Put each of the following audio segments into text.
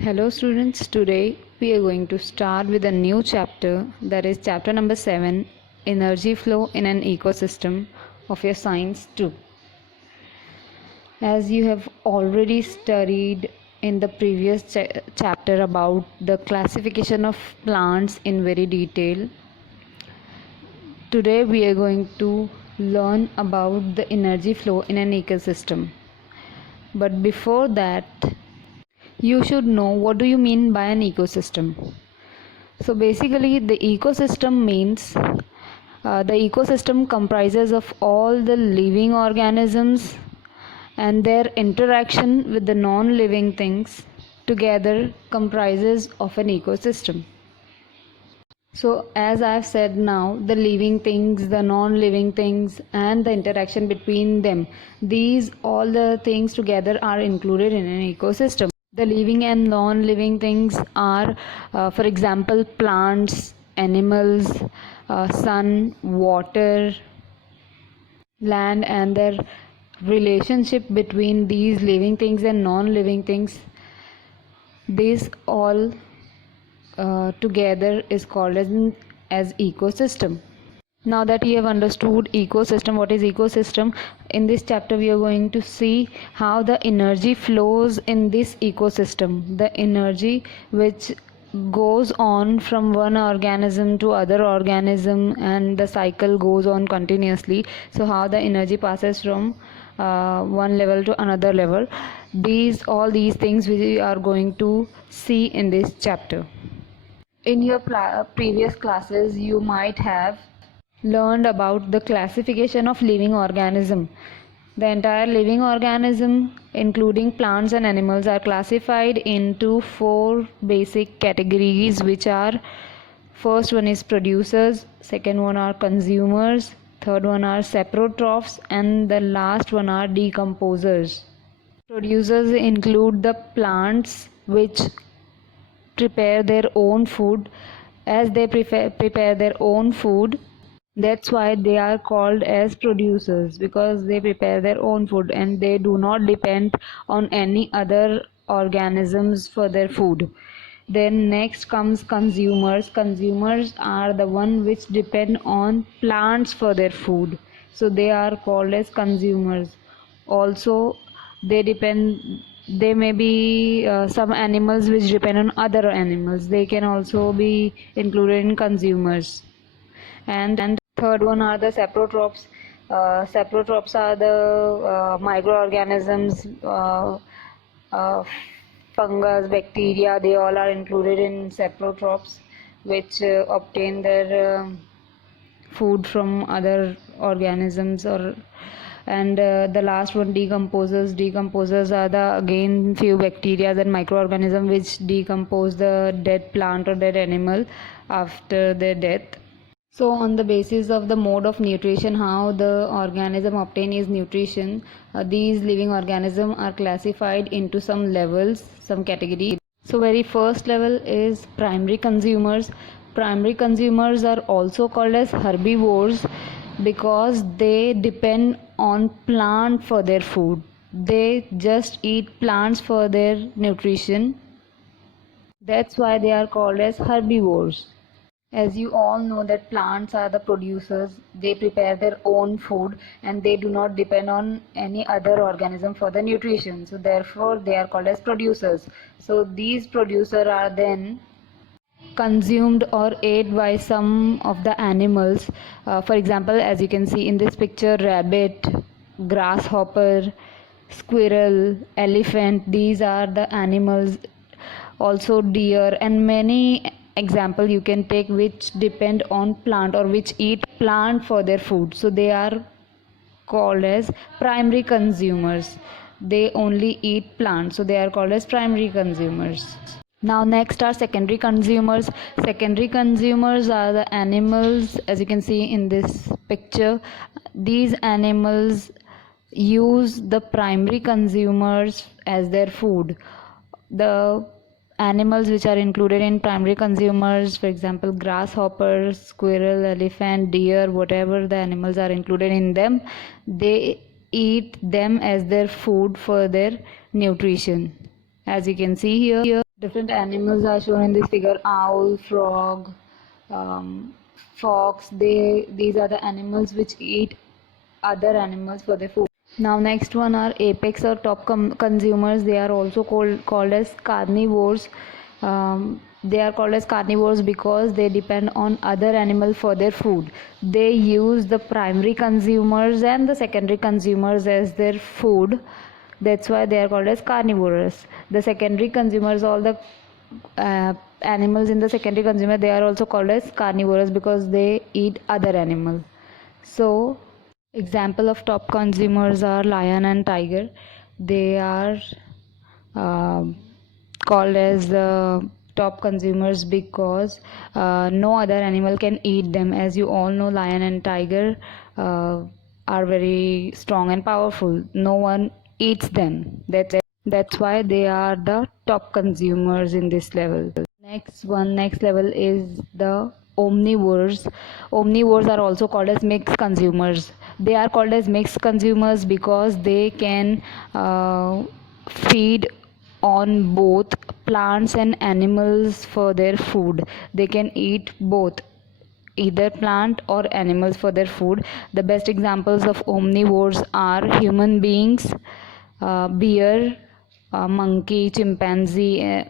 Hello students, today we are going to start with a new chapter, that is chapter number 7, Energy Flow in an Ecosystem, of your Science 2. As you have already studied in the previous chapter about the classification of plants in very detail, today we are going to learn about the energy flow in an ecosystem. But before that, you should know what do you mean by an ecosystem. So basically the ecosystem means the ecosystem comprises of all the living organisms and their interaction with the non-living things together comprises of an ecosystem. So as I've said now, the living things, the non-living things and the interaction between them, these all the things together are included in an ecosystem. The living and non-living things are, for example, plants, animals, sun, water, land, and their relationship between these living things and non-living things. These all together is called as ecosystem. Now that you have understood ecosystem, what is ecosystem, in this chapter we are going to see how the energy flows in this ecosystem, the energy which goes on from one organism to other organism, and the cycle goes on continuously. So how the energy passes from one level to another level, all these things we are going to see in this chapter. In your previous classes you might have learned about the classification of living organism. The entire living organism, including plants and animals, are classified into 4 basic categories, which are: first one is producers, second one are consumers, third one are saprotrophs, and the last one are decomposers. Producers include the plants which prepare their own food. As they prepare their own food, that's why they are called as producers, because they prepare their own food and they do not depend on any other organisms for their food. Then next comes consumers. Consumers are the one which depend on plants for their food, so they are called as consumers. Also, they may be some animals which depend on other animals, they can also be included in consumers. And third one are the saprotrophs. Saprotrophs are the microorganisms, uh, fungus, bacteria, they all are included in saprotrophs, which obtain their food from other organisms. And the last one, decomposers are the again few bacteria and microorganisms which decompose the dead plant or dead animal after their death. So on the basis of the mode of nutrition, how the organism obtain its nutrition, these living organisms are classified into some levels, some categories. So very first level is primary consumers. Primary consumers are also called as herbivores because they depend on plant for their food. They just eat plants for their nutrition. That's why they are called as herbivores. As you all know that plants are the producers, they prepare their own food and they do not depend on any other organism for the nutrition. So therefore they are called as producers. So these producers are then consumed or ate by some of the animals. For example, as you can see in this picture, rabbit, grasshopper, squirrel, elephant, these are the animals. Also deer and many example you can take which depend on plant or which eat plant for their food. So they are called as primary consumers. They only eat plants, so they are called as primary consumers. Now next are secondary consumers. Secondary consumers are the animals, as you can see in this picture. These animals use the primary consumers as their food. The animals which are included in primary consumers, for example, grasshoppers, squirrel, elephant, deer, whatever the animals are included in them, they eat them as their food for their nutrition. As you can see here, Different animals are shown in this figure: owl, frog, um, fox. These are the animals which eat other animals for their food. Now next one are apex or top consumers. They are also called as carnivores. They are called as carnivores because they depend on other animal for their food. They use the primary consumers and the secondary consumers as their food. That's why they are called as carnivores. The secondary consumers, all the animals in the secondary consumer, they are also called as carnivores because they eat other animal. So example of top consumers are lion and tiger. They are uh, called as the top consumers because no other animal can eat them. As you all know, lion and tiger uh, are very strong and powerful. No one eats them. That's why they are the top consumers in this level. Next level is the omnivores. Omnivores are also called as mixed consumers. They are called as mixed consumers because they can feed on both plants and animals for their food. They can eat both, either plant or animals for their food. The best examples of omnivores are human beings, bear, monkey, chimpanzee,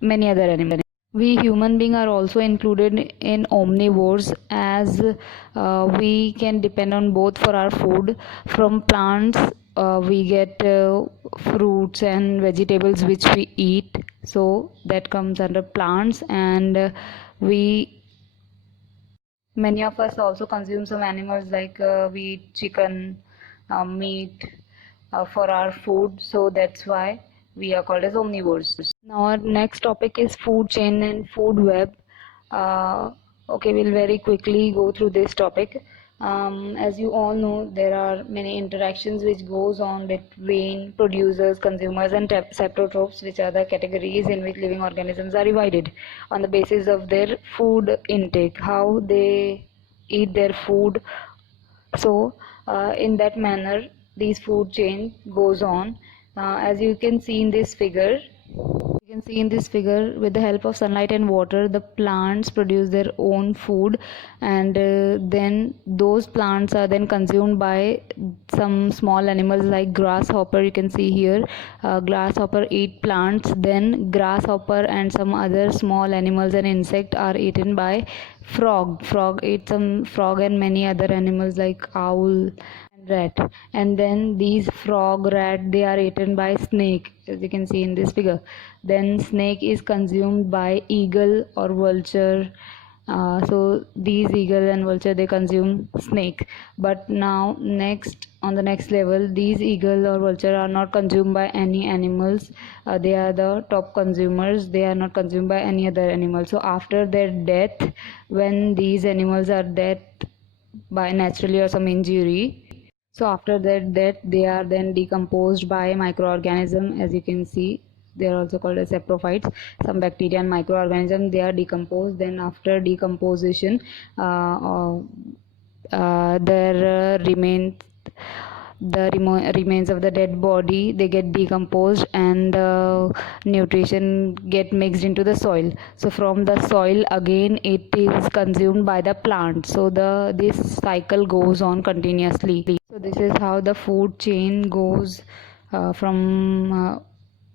many other animals. We human beings are also included in omnivores as we can depend on both for our food. From plants, we get fruits and vegetables which we eat, so that comes under plants. And we many of us also consume some animals like we eat chicken, meat for our food, so that's why we are called as omnivores. Now our next topic is food chain and food web. Okay, we'll very quickly go through this topic. As you all know, there are many interactions which goes on between producers, consumers, and saprotrophs, which are the categories in which living organisms are divided on the basis of their food intake, how they eat their food. So in that manner, these food chain goes on. As you can see in this figure, with the help of sunlight and water, the plants produce their own food, and then those plants are then consumed by some small animals like grasshopper. You can see here, grasshopper eat plants, then grasshopper and some other small animals and insect are eaten by frog eats some frog and many other animals like owl, rat. And then these frog, rat, they are eaten by snake, as you can see in this figure. Then snake is consumed by eagle or vulture. So these eagle and vulture, they consume snake. But now next, on the next level, these eagle or vulture are not consumed by any animals. They are the top consumers. They are not consumed by any other animal. So after their death, when these animals are dead by naturally or some injury, so after that they are then decomposed by microorganism. As you can see, they are also called as saprophytes. Some bacteria and microorganisms, they are decomposed. Then after decomposition, there remains the remains of the dead body, they get decomposed, and the nutrition get mixed into the soil. So from the soil again it is consumed by the plant. So this cycle goes on continuously. So this is how the food chain goes from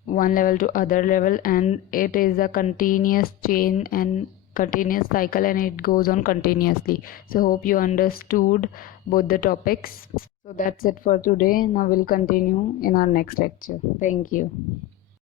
one level to other level, and it is a continuous chain and continuous cycle, and it goes on continuously. So hope you understood both the topics. So that's it for today. Now we'll continue in our next lecture. Thank you.